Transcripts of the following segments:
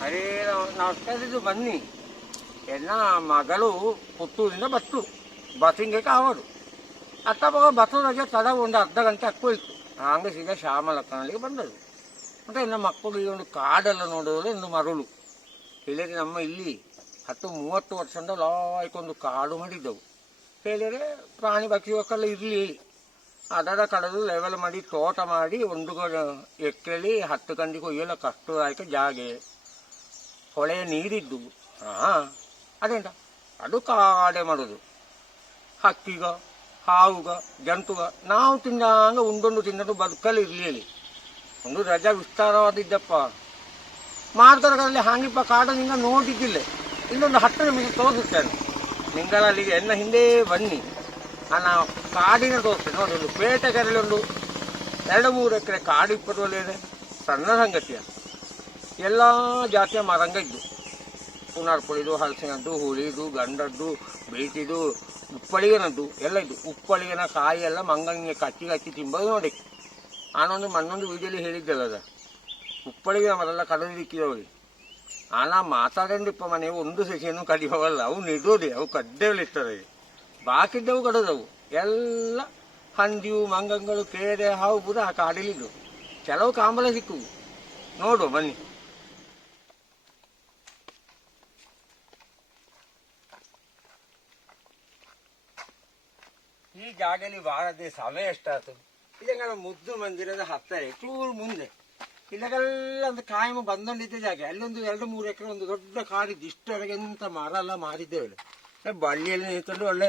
ಅರೇ ನಮಸ್ಕಾರಿದ್ದು ಬನ್ನಿ. ಎನ್ನ ಮಗಳು ಪುತ್ತೂರಿಂದ ಬತ್ತು. ಬಸ್ಸಿಂಗೆ ಕಾವಡು ಅತ್ತ ಮಗ ಬಸ್ಸು ರಜೆ ತಡ ಒಂದು ಅರ್ಧ ಗಂಟೆ ಹಕ್ಕೋಯ್ತು ಹಂಗೆ ಸೀದಾ ಶ್ಯಾಮಲಕ್ಕನಲ್ಲಿಗೆ ಬಂದಳು. ಮತ್ತು ಇನ್ನು ಮಕ್ಕಳು ಈ ಒಂದು ಕಾಡೆಲ್ಲ ನೋಡಿದ್ರೆ ಇನ್ನು ಮರಳು. ಹೇಳಿದ್ರೆ ನಮ್ಮ ಇಲ್ಲಿ ಹತ್ತು ಮೂವತ್ತು ವರ್ಷದಿಂದ ಲಾಯ್ಕೊಂದು ಕಾಡು ಮಾಡಿದ್ದವು. ಹೇಳಿದರೆ ಪ್ರಾಣಿ ಪಕ್ಷಿಗಳೆಲ್ಲ ಇರಲಿ. ಅದರ ಕಡಲು ಲೆವೆಲ್ ಮಾಡಿ, ತೋಟ ಮಾಡಿ, ಒಂದು ಎಕ್ಕಲಿ ಹತ್ತು ಗಂಟೆಗೆ ಒಯ್ಯಲು ಕಷ್ಟ ಆಯ್ತು ಜಾಗೆ. ಹೊಳೆಯ ನೀರಿದ್ದು ಹಾಂ ಅದೆಂತ? ಅದು ಕಾಡೆ ಮಾಡೋದು. ಹಕ್ಕಿಗ, ಹಾವುಗ, ಜಂತುಗ, ನಾವು ತಿನ್ನಂಗ ಉಂಡೊಂದು ತಿನ್ನೋದು ಬದುಕಲ್ಲಿ ಇರಲಿ ಒಂದು ರಜಾ ವಿಸ್ತಾರವಾದಿದ್ದಪ್ಪ. ಮಾರ್ಗದಲ್ಲಿ ಹಾಂಗಿಪ್ಪ ಕಾಡನಿಂದ ನೋಡಿದ್ದಿಲ್ಲ ಇನ್ನೊಂದು ಹತ್ತು ನಿಮಿಷ ತೋರಿಸ್ತೇನೆ ನಿಂಗಳಲ್ಲಿಗೆ ಎನ್ನ ಹಿಂದೆ ಬನ್ನಿ. ನಾನು ಕಾಡಿನ ತೋರಿಸ್ತೇನೆ. ನೋಡಿ ಒಂದು ಪೇಟೆ ಕರಳಿ ಒಂದು ಎರಡು ಮೂರು ಎಕರೆ ಕಾಡು ಸಣ್ಣ ಸಂಗತಿಯ. ಎಲ್ಲ ಜಾತಿಯ ಮರಂಗ ಇದ್ದು ಪುನರ್ಪುಳಿದು ಹಲಸಿನದ್ದು ಹುಳಿದು, ಗಂಡದ್ದು ಬೀಟಿದು ಉಪ್ಪಳಿಗೆನದ್ದು ಎಲ್ಲ ಇದ್ದು ಉಪ್ಪಳಿಗೆನ ಕಾಯಿ ಎಲ್ಲ ಮಂಗನಿಗೆ ಕಚ್ಚಿ ಕಚ್ಚಿ ತಿಂಬೋದು ನೋಡಿ. ಆನೊಂದು ಮಣ್ಣೊಂದು ವೀಡಿಯೋಲಿ ಹೇಳಿದ್ದಲ್ಲ ಅದ. ಉಪ್ಪಳಿಗೆ ಮರೆಲ್ಲ ಕಡದು ದಿಕ್ಕಿದವಳಿ ಆನ ಮಾತಾಡಂಡಿಪ್ಪ ಮನೆ ಒಂದು ಸಸಿಯನ್ನು ಕಡಿಯೋವಲ್ಲ, ಅವು ನಿಡೋದೆ ಅವು ಕಡ್ಡೆಗಳಿರ್ತದೆ ಬಾಕಿದ್ದವು ಕಡದವು ಎಲ್ಲ ಹಂದಿಯು, ಮಂಗಂಗಳು ಕೇರೆ ಹಾವು ಕೂಡ ಆ ಕಾಡಲಿದ್ದು ಕೆಲವು ಕಾಂಬಲ ಸಿಕ್ಕುವು. ನೋಡು ಬನ್ನಿ. ಈ ಜಾಗದಲ್ಲಿ ಬಾರದೆ ಸಮಯ ಎಷ್ಟಾಯ್ತು? ಇಲ್ಲಂಗ ಮುದ್ದು ಮಂದಿರದ ಹತ್ತಿರ ಚೂರು ಮುಂದೆ. ಇಲ್ಲಗೆಲ್ಲ ಒಂದು ಕಾಯಮ ಬಂದೊಂಡಿದ್ದ ಜಾಗ. ಅಲ್ಲೊಂದು ಎರಡು ಮೂರು ಎಕರೆ ಒಂದು ದೊಡ್ಡ ಕಾಡಿದ್ದು ಇಷ್ಟವರೆಗೆ ಎಂತ ಮರ ಎಲ್ಲ ಮಾರಿದ್ದೇವೆ ಬಳ್ಳಿಯಲ್ಲಿ ನಿಂತ್ಕೊಂಡು ಒಳ್ಳೆ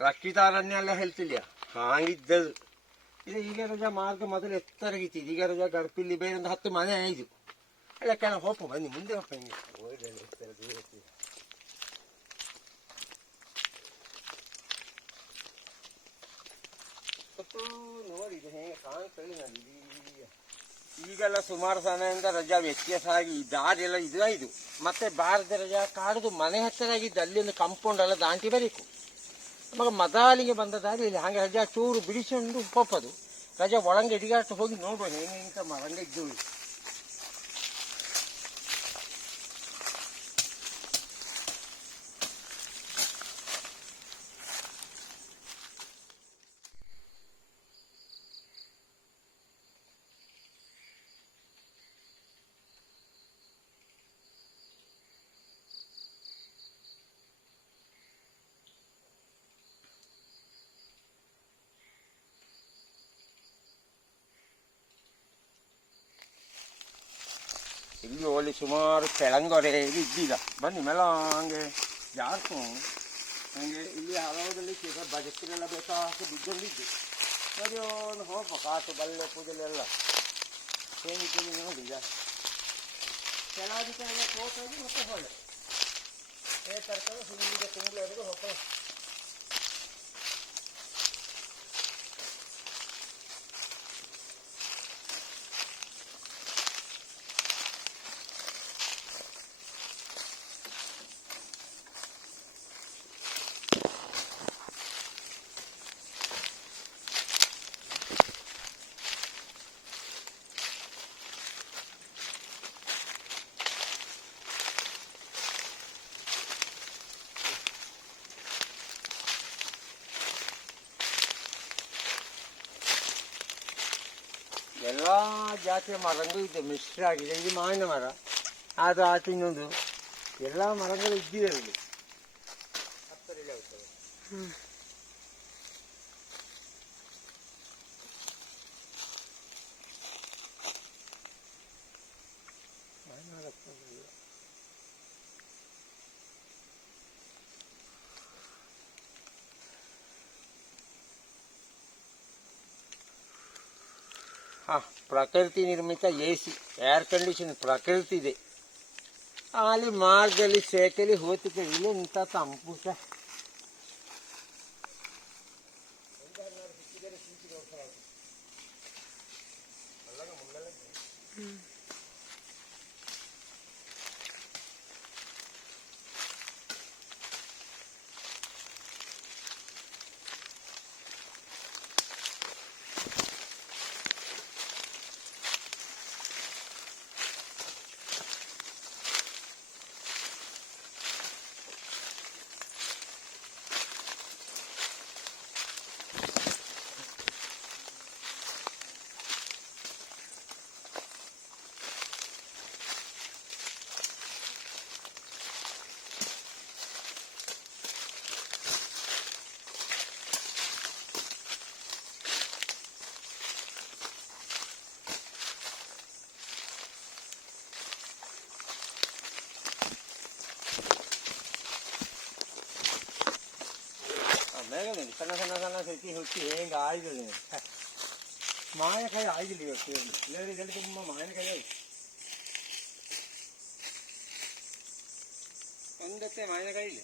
ರಕ್ಷಿತಾರಣ್ಯ ಎಲ್ಲ ಹೇಳ್ತಿಲ್ಲ ಹಾಗಿದ್ದದು ಇದು ಈಗ ರಜಾ ಮಾರ್ಗ ಮೊದಲು ಎತ್ತರಗಿತ್ತು ಈಗ ರಜಾ ಗಡಪಿಲ್ಲಿ ಬೇರೆ ಒಂದು ಹತ್ತು ಮನೆ ಆಯ್ತು ಅಲ್ಲ ಕೆಳ ಹೋಪ, ಬನ್ನಿ, ಮುಂದೆ ಹೋಪ ಹಿಂಗೆ ಓಯ್ದಲ್ಲಿ ಎತ್ತರ ದೂರ ಇತ್ತು. ಸ್ವಲ್ಪ ನೋಡಿ ಇದು ಹೇಗೆ ಕಾಣ್ತದೆ ನೋಡಿ ಇದೀಗ. ಈಗೆಲ್ಲ ಸುಮಾರು ಸಮಯದಿಂದ ರಜಾ ವ್ಯತ್ಯಾಸ ಆಗಿ ದಾರಿ ಎಲ್ಲ ಇದು ಇದು ಮತ್ತೆ ಬಾರದ ರಜಾ ಕಾಡುದು ಮನೆ ಹತ್ತಿರ ಆಗಿದ್ದು ಅಲ್ಲಿ ಒಂದು ಕಂಪೌಂಡ್ ಎಲ್ಲ ದಾಂಟಿ ಬರೀಕು. ಮಗ ಮದಾಲಿಗೆ ಬಂದ ದಾರಿ ಇಲ್ಲಿ. ಹಾಗೆ ರಜಾ ಚೂರು ಬಿಡಿಸಿಕೊಂಡು ಉಪ್ಪದು ರಜಾ ಒಳಂಗೆ ಎಡಿಗಾಟ ಹೋಗಿ ನೋಡುವ. ಹೇಗೆ ಮರಂಗ ಇದ್ದು. ಇಲ್ಲಿ ಓಲಿ ಸುಮಾರು ಕೆಳಂಗೊರೆ ಇದ್ದಿಲ್ಲ ಬನ್ನಿ ಮೇಲ ಹಂಗೆ ಜಾಸ್ತಿ ಹಂಗೆ ಇಲ್ಲಿ ಹಲವದಲ್ಲಿ ಈಗ ಬಜೆಟ್ಟಿನೆಲ್ಲ ಬೇಕಾಷ್ಟು ಬಿದ್ದೊಂದಿದ್ದು ನೋಡಿ ಒಂದು ಹೋಪ ಕಾಟು ಬಲ್ಲೆ ಕೂದಲೆಲ್ಲ ಹೇಗಿದ್ದು ನೋಡಿ ಈಗ ಕೆಲವದಕ್ಕೆಲ್ಲ ತೋಟವಾಗಿ ಮತ್ತೆ ಹೊಳೆ ಏ ತರಕಾರಿ ಹಿಂದಿಗೆ ತಿಂಗಳವರೆಗೂ ಹೋಪ ಎಲ್ಲ ಜಾತಿಯ ಮರಗಳು ಇದೆ, ಮಿಶ್ರ ಆಗಿದೆ, ಇದು ಮಾವಿನ ಮರ. ಅದು ಆ ಇನ್ನೊಂದು ಎಲ್ಲ ಮರಗಳು ಇದ್ದಿದೆ ಅಲ್ಲಿ. ಹತ್ತರಲ್ಲಿ ಆಗ್ತದೆ ಪ್ರಕೃತಿ ನಿರ್ಮಿತ ಎ ಸಿ ಏರ್ ಕಂಡೀಷನ್ ಪ್ರಕೃತಿ ಇದೆ ಅಲ್ಲಿ ಮಾರ್ಗದಲ್ಲಿ ಸೇಕಲಿ ಹೋತಿಕೆ ಇಲ್ಲಿ ಇಂಥ ತಂಪು ಸಹ ಸಣ್ಣ ಸತಿ ಹುಟ್ಟಿ ಹೆಂಗೆ ಆಯ್ದಿಲ್ಲ ನೋಡಿ ಮಾವಿನಕಾಯಿ ಆಗಿಲ್ಲ ಇವತ್ತು ಇಲ್ಲದ್ರೆ ಇದರಲ್ಲಿ ತುಂಬ ಮಾವಿನಕಾಯಿ ಆಯ್ತು ಒಂದತ್ತೆ ಮಾವಿನಕಾಯಿ ಇಲ್ಲ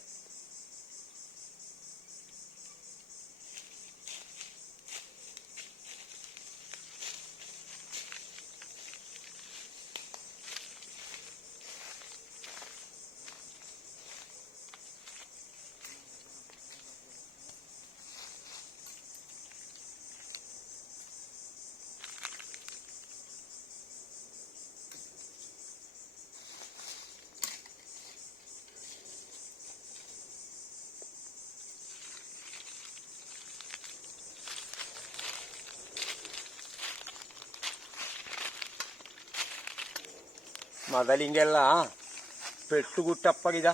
ಮೊದಲಿಂಗೆಲ್ಲ ಪೆಟ್ಟು ಗುಟ್ಟಪ್ಪಗಿದ.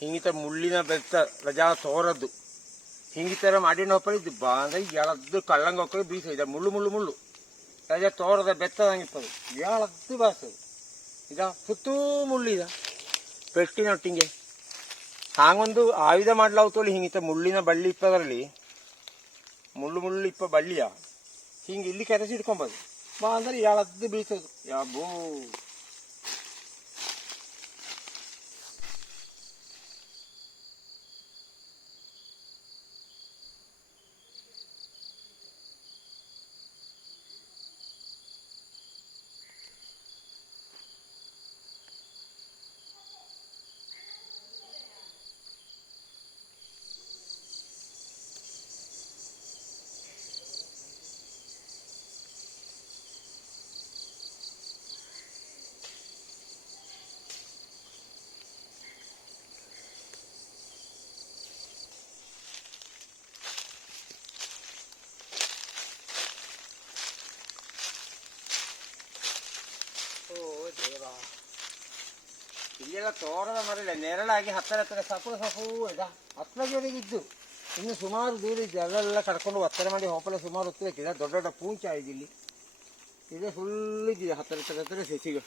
ಹಿಂಗಿತ ಮುಳ್ಳಿನ ಬೆತ್ತ ರಜಾ ತೋರದ್ದು ಹಿಂಗಿತರ ಮಾಡಿನ ಹೊಪ್ಪಳಿದ್ದು ಬಾಂದ್ರೆ ಎಳದ್ದು ಕಳ್ಳಂಗ ಹೋಗಿ ಬೀಸಿದ ಮುಳ್ಳು ಮುಳ್ಳು ಮುಳ್ಳು. ರಜಾ ತೋರದ ಬೆತ್ತದಂಗಿಪ್ಪದು ಎಳದ್ದು ಬಾಸದು ಇದ ಸುತ್ತೂ ಮುಳ್ಳಿದ ಪೆಟ್ಟಿನೊಟ್ಟಿಗೆ ಹಾಂಗೊಂದು ಆಯುಧ ಮಾಡ್ಲಾವ್ತೋಳಿ ಹಿಂಗಿತ ಮುಳ್ಳಿನ ಬಳ್ಳಿ ಇಪ್ಪದರಲ್ಲಿ. ಮುಳ್ಳು ಮುಳ್ಳು ಇಪ್ಪ ಬಳ್ಳಿಯ. ಹಿಂಗೆ ಇಲ್ಲಿ ಕೆರೆಸಿ ಇಟ್ಕೊಂಬೋದು. ಬಾ ಅಂದ್ರೆ ಎಳದ್ದು ಬೀಸೋದು. ಯಾಬೋ ತೋರದ ಮರಳೆ ನೆರಳಾಗಿ ಹತ್ತರ ಹತ್ತಿರ ಸಪು ಸಪು ಇದ. ಹತ್ತಿರ ಇದ್ದು. ಇನ್ನು ಸುಮಾರು ದೂರ ಇದ್ದು ಅಲ್ಲೆಲ್ಲ ಕಡ್ಕೊಂಡು ಒತ್ತಡ ಮಾಡಿ ಹೋಪಲ ಸುಮಾರು ಹೊತ್ತಿದೆ ದೊಡ್ಡ ದೊಡ್ಡ ಪೂಂಚ ಇದೆ ಇಲ್ಲಿ. ಇದೆ ಫುಲ್ ಇದ್ದಿದೆ ಹತ್ತಿರ ಹತ್ತಿರ ಹತ್ತಿರ ಸಸಿಗಳು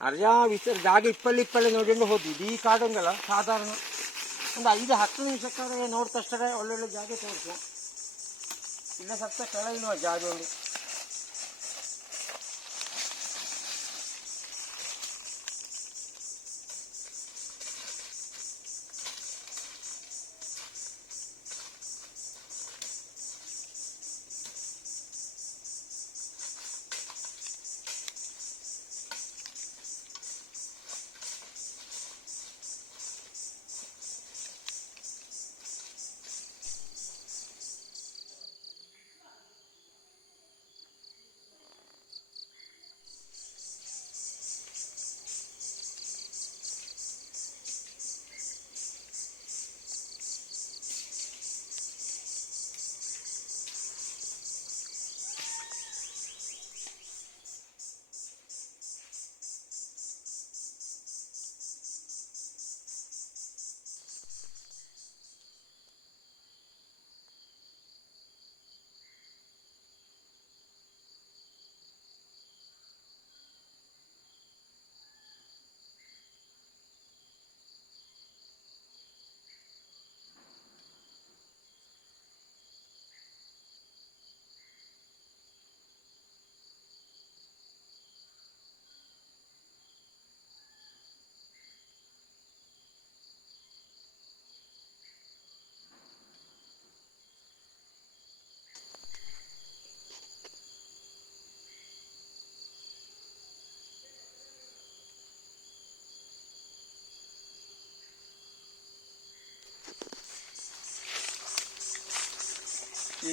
ಅರ್ಜಾ ವಿಚಾರ, ಜಾಗ ಇಪ್ಪಲ್ಲಿ ಇಪ್ಪಲ್ಲಿ ನೋಡಿಕೊಂಡು ಹೋದ್ವಿ. ಈ ಕಾಡಂಗಲ್ಲ, ಸಾಧಾರಣ. ಒಂದು ಐದು, ಹತ್ತು ನಿಮಿಷಕ್ಕಾದ್ರೆ ನೋಡ್ತಷ್ಟೇ ಒಳ್ಳೊಳ್ಳೆ ಜಾಗ ತೋರಿಸು. ಇಲ್ಲ ಸತ್ತ ಕೆಳಗಿನ ಜಾಗ ಒಂದು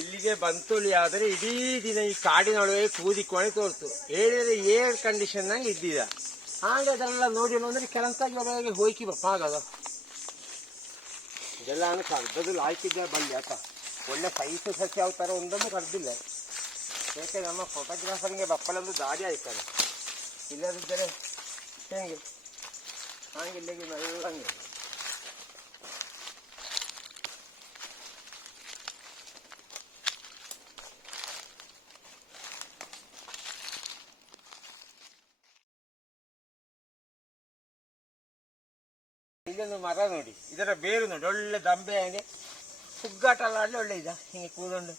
ಇಲ್ಲಿಗೆ ಬಂತುಳಿ ಆದರೆ ಇಡೀ ದಿನ ಈ ಕಾಡಿನೊಳಗೆ ಕೂದಿಕೊಂಡು ತೋರ್ತು. ಹೇಳಿದ್ರೆ ಏರ್ ಕಂಡೀಷನ್ ನಂಗೆ ಇದ್ದಿದ. ಹಾಗೆ ಅದನ್ನೆಲ್ಲ ನೋಡಿ ಅಂದ್ರೆ ಕೆಲಸಾಗಿ ಒಳಗೆ ಹೋಯ್ಕಿ ಬಪ್ಪ ಆಗದ ಇದೆಲ್ಲ ನಾನು ಕರ್ದದು ಲಾಯ್ಕಿದ್ದೆ ಬಲ್ಲಿ ಅಪ್ಪ ಒಳ್ಳೆ ಸೈಸು ಸಸಿ ಯಾವ ಥರ ಒಂದೊಂದು ಕರೆದಿಲ್ಲ. ಏಕೆ ನಮ್ಮ ಫೋಟೋಗ್ರಾಫರ್ಗೆ ಬಪ್ಪಲೊಂದು ದಾರಿ ಆಯ್ತಾರೆ ಇಲ್ಲದಿದ್ದರೆ ಹೇಗೆ? ಹಾಗೆ ಇಲ್ಲಿಗೆ ಮೆಲ್ಲಂಗೆ ಇಲ್ಲೊಂದು ಮರ ನೋಡಿ. ಇದರ ಬೇರು ನೋಡಿ. ಒಳ್ಳೆ ದಂಬೆ ಹಂಗೆ ಹುಗ್ಗಾಟ ಎಲ್ಲ ಆಡಲಿ ಒಳ್ಳೆ ಇದ. ಹಿಂಗೆ ಕೂದೊಂಡು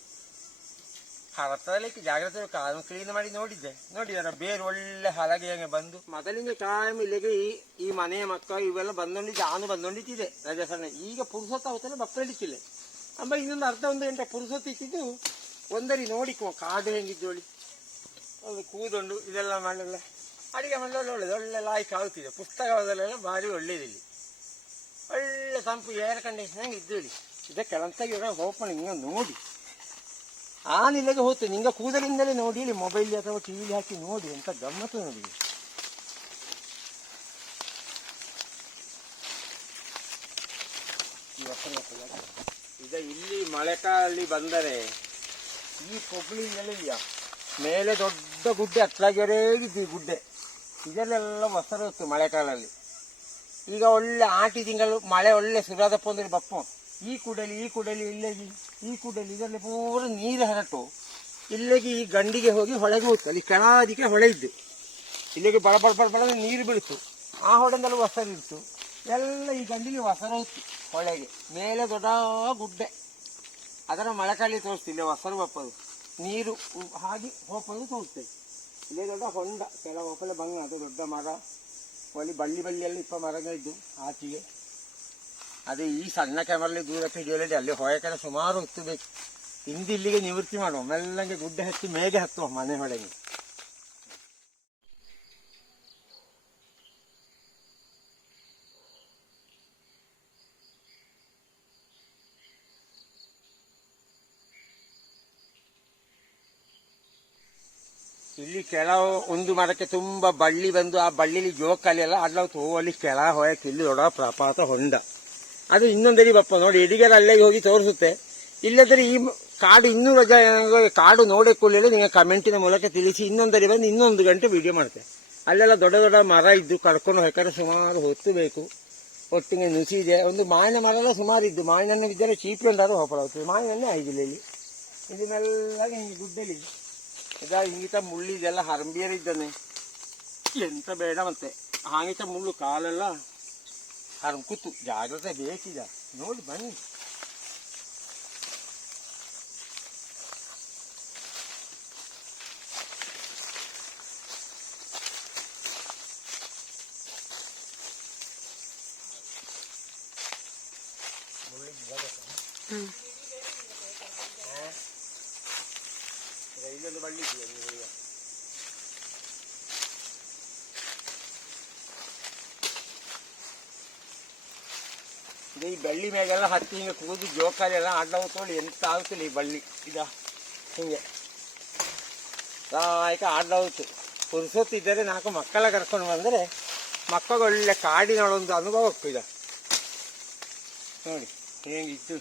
ಹರತ್ತದಲ್ಲಿ ಜಾಗ್ರತೆ ಕಾಲು ಕ್ಲೀನ್ ಮಾಡಿ ನೋಡಿದ್ದೆ. ನೋಡಿ, ಇದರ ಬೇರು ಒಳ್ಳೆ ಹಲಗೆ ಹಂಗೆ ಬಂದು. ಮೊದಲಿಂದ ಕಾಯಂ ಇಲ್ಲಿಗೆ ಈ ಈ ಮನೆಯ ಮಕ್ಕಳು ಇವೆಲ್ಲ ಬಂದೊಂಡಿದ್ದೆ ಆನು ಬಂದೊಂಡಿತ್ತಿದೆ ರಜಾ ಸಣ್ಣ ಈಗ ಪುರುಸೊತ್ತ ಅವತ್ತೆಲ್ಲ ಬಪ್ಪಳಿಕ್ಕಿಲ್ಲ ಅಂಬ ಇನ್ನೊಂದು ಅರ್ಧ ಒಂದು ಗಂಟೆ ಪುರುಸೊತ್ತು ಇಟ್ಟಿದ್ದು ಒಂದರಿ ನೋಡಿಕೋ. ಕಾಡು ಹೆಂಗಿದ್ದೋಳಿ ಅದು ಕೂದೊಂಡು ಇದೆಲ್ಲ ಮಾಡಲ್ಲ ಅಡಿಗೆ ಮಾಡಲು ಒಳ್ಳೆ ಒಳ್ಳೆದು. ಒಳ್ಳೆ ಲಾಯ್ಕ್ ಆಗುತ್ತಿದೆ ಪುಸ್ತಕದಲ್ಲೆಲ್ಲ ಭಾರಿ ಒಳ್ಳೇದಿಲ್ಲಿ ಒಳ್ಳೆ ತಂಪು ಏರ್ ಕಂಡೀಷನ್ ಹಂಗೆ ಇದ್ದೇಳಿ ಇದಕ್ಕೆ ಕೆಳಂತಾಗಿ ಓಪನ್ ಹಿಂಗೆ ನೋಡಿ. ಆನಿಲ್ಲಿಗೆ ಹೋಯ್ತು ನಿಂಗೆ ಕೂದಲಿಂದಲೇ ನೋಡಿ ಇಲ್ಲಿ ಮೊಬೈಲ್ ಅಥವಾ ಟಿ ವಿಲಿ ಹಾಕಿ ನೋಡಿ ಅಂತ ಗಮ್ಮತ್ತು ನೋಡಿ ಈಗ ಇಲ್ಲಿ ಮಳೆಕಾಲಲ್ಲಿ ಬಂದರೆ ಈ ಕೊಬ್ಬಳಿನಲ್ಲಿದೆಯ ಮೇಲೆ ದೊಡ್ಡ ಗುಡ್ಡೆ ಅತ್ಲಾಗೆರೆಗಿದ್ದು ಈ ಗುಡ್ಡೆ. ಇದರಲ್ಲೆಲ್ಲ ಮೊಸರು ಮಳೆಕಾಲಲ್ಲಿ ಈಗ ಒಳ್ಳೆ ಆಟಿ ತಿಂಗಳು, ಮಳೆ ಒಳ್ಳೆ ಸುರಾದಪ್ಪ ಅಂದ್ರೆ ಬಪ್ಪ. ಈ ಕೂಡಲಿ ಈ ಕೂಡಲಿ ಇಲ್ಲೇ ಈ ಕೂಡಲಿ, ಇದರಲ್ಲಿ ಪೂರ ನೀರು ಹರಟು. ಇಲ್ಲಿಗೆ ಈ ಗಂಡಿಗೆ ಹೋಗಿ ಹೊಳೆಗೆ ಹೋಗ್ತು ಅಲ್ಲಿ ಕೆಳದಿಕ್ಕೆ ಹೊಳೆ ಇದ್ದು. ಇಲ್ಲಿಗೆ ಬಡ ಬಡ ಬಡ ಬಡ ನೀರು ಬೀಳ್ತು ಆ ಹೊಡೆದಲ್ಲಿ ಹೊಸರು ಇತ್ತು. ಎಲ್ಲ ಈ ಗಂಡಿಗೆ ಹೊಸರು ಹೋಯ್ತು ಹೊಳೆಗೆ. ಮೇಲೆ ದೊಡ್ಡ ಗುಡ್ಡೆ. ಅದರ ಮಳೆಕಾಲಿ ಇಲ್ಲೇ ಹೊಸರು ಬಪ್ಪದು ನೀರು ಹಾಗೆ ಹೋಗೋದು ತೋರಿಸ್ತೇವೆ. ಇಲ್ಲೇ ದೊಡ್ಡ ಹೊಂಡ. ಕೆಳ ಹೋಗಲೇ ಬಂಗ ಅದು ದೊಡ್ಡ ಮರ. ಒಲಿ ಬಳ್ಳಿ ಬಳ್ಳಿಯಲ್ಲಿ ಇಪ್ಪ ಮರಗಳಿದ್ದು ಆಚೆಗೆ. ಅದೇ ಈ ಸಣ್ಣ ಕ್ಯಾಮರಲ್ಲಿ ದೂರಕ್ಕೆ ಹಿಡಿಯಲಿದೆ ಅಲ್ಲಿ ಹೊಯಕಡೆ ಸುಮಾರು ಹೊತ್ತು ಬೇಕು. ಹಿಂದೆ ಇಲ್ಲಿಗೆ ನಿವೃತ್ತಿ ಮಾಡುವ ಮೆಲ್ಲಂಗೆ ಗುಡ್ಡೆ ಹತ್ತಿ ಮೇಗೆ ಹತ್ತುವ ಮನೆ ಹೊಳೆಗೆ. ಇಲ್ಲಿ ಕೆಳ ಒಂದು ಮರಕ್ಕೆ ತುಂಬಾ ಬಳ್ಳಿ ಬಂದು ಆ ಬಳ್ಳಿಲಿ ಜೋಕಾಲಿ ಎಲ್ಲ ಅಡ್ಲವು ತೋಲಿ ಕೆಳ ಹೊಯಕ್ಕೆ ಇಲ್ಲಿ ದೊಡ್ಡ ಪ್ರಪಾತ ಹೊಂಡ. ಅದು ಇನ್ನೊಂದರಿ ಬಪ್ಪ ನೋಡಿ ಎಡಿಗೆಲ್ಲ ಅಲ್ಲಿಗೆ ಹೋಗಿ ತೋರಿಸುತ್ತೆ. ಇಲ್ಲದ್ರೆ ಈ ಕಾಡು ಇನ್ನೂ ರಜಾ ಕಾಡು ನೋಡಿಕೊಳ್ಳಲಿ ನಿಮಗೆ ಕಮೆಂಟಿನ ಮೂಲಕ ತಿಳಿಸಿ ಇನ್ನೊಂದರಿ ಬಂದು ಇನ್ನೊಂದು ಗಂಟೆ ವಿಡಿಯೋ ಮಾಡ್ತೆ ಅಲ್ಲೆಲ್ಲ ದೊಡ್ಡ ದೊಡ್ಡ ಮರ ಇದ್ದು ಕಡ್ಕೊಂಡು ಹೋಗ್ತಾರೆ ಸುಮಾರು ಹೊತ್ತು ಬೇಕು. ಒಟ್ಟಿಗೆ ನುಸಿ ಇದೆ. ಒಂದು ಮಾವಿನ ಮರ ಎಲ್ಲ ಸುಮಾರು ಇದ್ದು ಮಾವಿನ ಬಿದ್ದರೆ ಚೀಪಿ ಉಂಟಾದ್ರೂ ಹೋಗ್ಬೋದು. ಮಾವಿನ ಹಣ್ಣೆ ಆಯ್ದಿಲ್ಲ ಇಲ್ಲಿ ಇದು ಮೆಲ್ಲಗೆ ಗುಡ್ಡಲಿ ಇದಾ ಇಂಗಿತ ಮುಳ್ಳಿದೆಲ್ಲ ಹರಂಬಿಯರಿದ್ದಾನೆ ಎಂತ ಬೇಡ ಮತ್ತೆ ಹಾಗಿತ ಮುಳ್ಳು ಕಾಲೆಲ್ಲ ಹರಂ ಕೂತು ಜಾಗ್ರತೆ ಬೇಕಿದ ನೋಡಿ ಬನ್ನಿ ಮುಳ್ಳಿದ್ ಇಲ್ಲೊಂದು ಬಳ್ಳಿ ಇದೆಯಾ ನೀವು ಈ ಬಳ್ಳಿ ಮ್ಯಾಗೆಲ್ಲ ಹತ್ತಿ ಹಿಂಗೆ ಕೂದು ಜೋಕಾಲಿ ಎಲ್ಲ ಆಡ್ಲವು ತೋಳಿ, ಎಂತ ಆಗುತ್ತಿಲ್ಲ ಈ ಬಳ್ಳಿ. ಇದ ಹಿಂಗೆ. ಆಯ್ಕೆ ಆಡ್ಲವುತ್ತು ಪುರುಸೊತ್ತಿದ್ದರೆ ನಾಲ್ಕು ಮಕ್ಕಳ ಕರ್ಕೊಂಡು ಬಂದರೆ ಮಕ್ಕಳು ಒಳ್ಳೆ ಕಾಡಿನೊಳೊಂದು ಅನುಭವ ಇದ. ನೋಡಿ, ಹೇಗಿತ್ತು.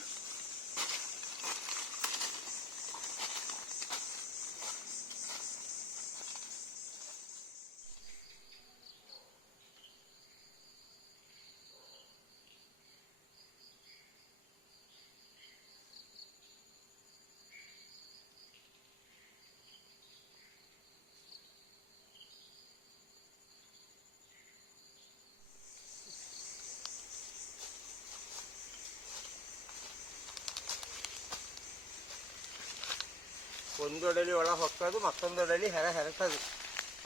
ಒಂದೊಡಲಿ ಒಳ ಹೊಕ್ಕದು ಮತ್ತೊಂದೊಡಲಿ ಹೆರ ಹೆರತದು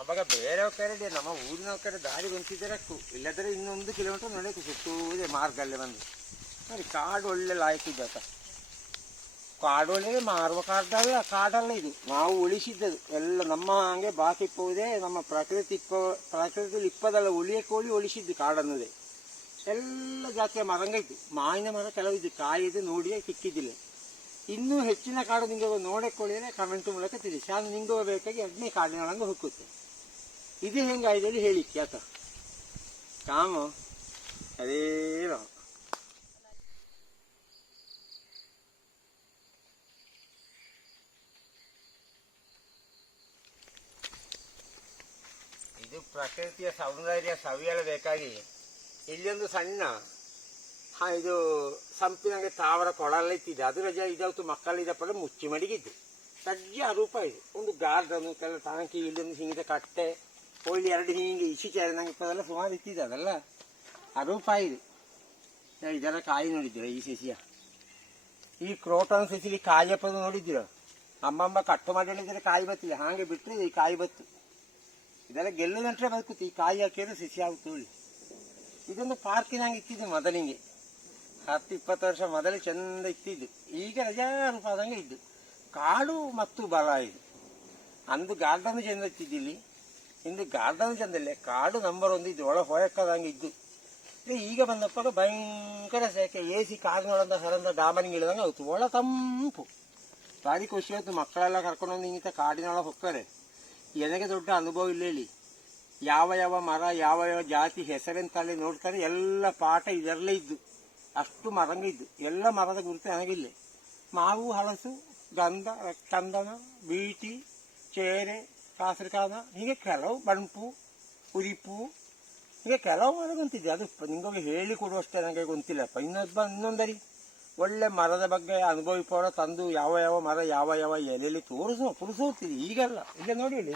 ಅವಾಗ ಬೇರೆ ಕಡೆ ನಮ್ಮ ಊರಿನ ದಾರಿ ಬಂತಿದ್ದರಕ್ಕು ಇಲ್ಲದ್ರೆ ಇನ್ನೊಂದು ಕಿಲೋಮೀಟರ್ ನಡೆಯಕ್ಕೆ ಸುತ್ತೂದೆ ಮಾರ್ಗಲ್ಲೇ ಬಂದು. ನೋಡಿ ಕಾಡು ಒಳ್ಳೆ ಲಾಯ್ಕಿದ್ದಾತ ಕಾಡು ಒಳ್ಳೆ ಮಾರುವ ಕಾಡಲ್ಲ ಕಾಡಲ್ಲ ಇದು. ನಾವು ಉಳಿಸಿದ್ದದು. ಎಲ್ಲ ನಮ್ಮ ಹಂಗೆ ಬಾಕಿಪ್ಪುವುದೇ ನಮ್ಮ ಪ್ರಕೃತಿ ಇಪ್ಪ ಪ್ರಕೃತಿಲಿ ಇಪ್ಪದಲ್ಲ ಉಳಿಯಕ್ಕೆ ಕೋಳಿ ಉಳಿಸಿದ್ದು ಕಾಡನ್ನೋದೇ. ಎಲ್ಲ ಜಾತಿಯ ಮರಂಗ ಇತ್ತು ಮಾವಿನ ಮರ ಕೆಲವು ಕೆಲವಿದ್ದು ಕಾಯಿದು ನೋಡಿಯೇ ಸಿಕ್ಕಿದ್ದಿಲ್ಲ. ಇನ್ನೂ ಹೆಚ್ಚಿನ ಕಾಡು ನಿಂಗೆ ನೋಡಕೊಳ್ಳಿದ್ರೆ ಕಮೆಂಟ್ ಮೂಲಕ ತಿಳಿಸಿ. ಅದು ನಿಂಗೆ ಬೇಕಾಗಿ ಎರಡನೇ ಕಾಡಿನೊಳಗೆ ಹುಕ್ಕುತ್ತೆ ಇದು ಹೆಂಗಾಯ್ದಲ್ಲಿ ಹೇಳಿ ಆತ. ಕಾಮ ಅದೇ. ಇದು ಪ್ರಕೃತಿಯ ಸೌಂದರ್ಯ ಸವಿಯಲು ಬೇಕಾಗಿ ಇಲ್ಲೊಂದು ಸಣ್ಣ ಇದು ಸಂಪಿನಾಗೆ ತಾವರ ಕೊಳಲ್ಲ ಇತ್ತಿದೆ ಅದು ರಜೆ ಇದಾವತ್ತು ಮಕ್ಕಳಿದ ಪಡ ಮುಚ್ಚಿ ಮಡಿಗಿದ್ದು. ಸಜ್ಜೆ ಅರೂಪ ಇದು. ಒಂದು ಗಾರ್ಡನ್ ಕೆಲ ಟಾಂಕಿ ಇಲ್ಲೊಂದು ಹಿಂಗಿದೆ ಕಟ್ಟೆ ಕೊಯ್ಲಿ ಎರಡು ಹಿಂಗೆ ಇಸಿಚೆ ನಂಗೆ ಇಪ್ಪದೆಲ್ಲ ಸುಮಾರು ಇತ್ತಿದೆ ಅದೆಲ್ಲ. ಅರೂಪ ಇದು. ಇದೆಲ್ಲ ಕಾಯಿ ನೋಡಿದ್ದೀರ, ಈ ಸಸಿಯ? ಈ ಕ್ರೋಟನ್ ಸಸಿಲಿ ಕಾಯಿ ಹಪ್ಪದು ನೋಡಿದ್ದೀರ? ಅಮ್ಮಮ್ಮ ಕಟ್ಟು ಮಾಡಿ ಹೇಳಿದ್ರೆ ಕಾಯಿ ಬತ್ತಿಲ್ಲ ಹಾಗೆ ಬಿಟ್ಟರೆ ಈ ಕಾಯಿ ಬತ್ತು. ಇದೆಲ್ಲ ಗೆಲ್ಲದಂಟ್ರೆ ಬದುಕುತ್ತೆ. ಈ ಕಾಯಿ ಹಾಕಿದ್ರೆ ಸಸಿ ಆಗುತ್ತೆ ಇದೊಂದು ಪಾರ್ಕಿನಂಗೆ ಇತ್ತಿದೆ ಮೊದಲಿಗೆ. ಹತ್ತು, ಇಪ್ಪತ್ತು ವರ್ಷ ಮೊದಲೇ ಚೆಂದ ಇತ್ತಿದ್ದು. ಈಗ ರಜಾ ರೂಪಾದಂಗೆ ಇದ್ದು. ಕಾಡು ಮತ್ತು ಬಲ ಇದು. ಅಂದು ಗಾರ್ಡನ್ ಚೆಂದ ಇತ್ತಿದ್ದಿಲ್ಲಿ ಇಂದು ಗಾರ್ಡನ್ ಚೆಂದ ಇಲ್ಲ. ಕಾಡು ನಂಬರ್ ಒಂದು ಇದ್ದು. ಒಳ ಹೋಯಕ್ಕದಂಗೆ ಇದ್ದು. ಇದು ಈಗ ಬಂದಪ್ಪಾಗ ಭಯಂಕರ ಸೇಕೆ. ಎ ಸಿ ಕಾರ್ನೊಳಂದ ಹರಂದ ಡಾಮನಿಗೆ ಇಳಿದಂಗೆ ಆಗುತ್ತೆ ಒಳ ತಂಪು. ಭಾರಿ ಖುಷಿ ಆಯ್ತು ಮಕ್ಕಳೆಲ್ಲ ಕರ್ಕೊಂಡೊಂದು ಹಿಂಗಿತ ಕಾಡಿನೊಳಗೆ ಹೋಗ್ತಾರೆ ನನಗೆ ದೊಡ್ಡ ಅನುಭವ ಇಲ್ಲ ಹೇಳಿ. ಯಾವ ಯಾವ ಮರ, ಯಾವ ಯಾವ ಜಾತಿ, ಹೆಸರಿನ ತಲೆ ನೋಡ್ತಾರೆ ಎಲ್ಲ ಪಾಠ ಇದರಲ್ಲೇ ಇದ್ದು. ಅಷ್ಟು ಮರಂಗ ಇದ್ದು ಎಲ್ಲ ಮರದ ಗುರುತು ನನಗಿಲ್ಲ. ಮಾವು, ಹಲಸು, ಗಂಧ ಚಂದನ ಬೀಟಿ, ಚೇರೆ, ಕಾಸರಕಾದ, ಹೀಗೆ ಕೆಲವು ಬಣ್ಪು ಉರಿಪು ಹೀಗೆ ಕೆಲವು ಮರ ಗೊತ್ತಿದೆ ಅದು ನಿಮಗೆ ಹೇಳಿ ಕೊಡುವಷ್ಟೇ ನನಗೆ ಗೊತ್ತಿಲ್ಲಪ್ಪ. ಇನ್ನೊಬ್ಬ, ಇನ್ನೊಂದರಿ. ಒಳ್ಳೆ ಮರದ ಬಗ್ಗೆ ಅನುಭವಿಪೋಣ ತಂದು ಯಾವ ಯಾವ ಮರ ಯಾವ ಯಾವ ಎಲೆಯಲ್ಲಿ ತೋರಿಸೋ ಕುಡಿಸೋಗ್ತಿದೆ ಈಗಲ್ಲ. ಇಲ್ಲ ನೋಡಿ ಇಲ್ಲಿ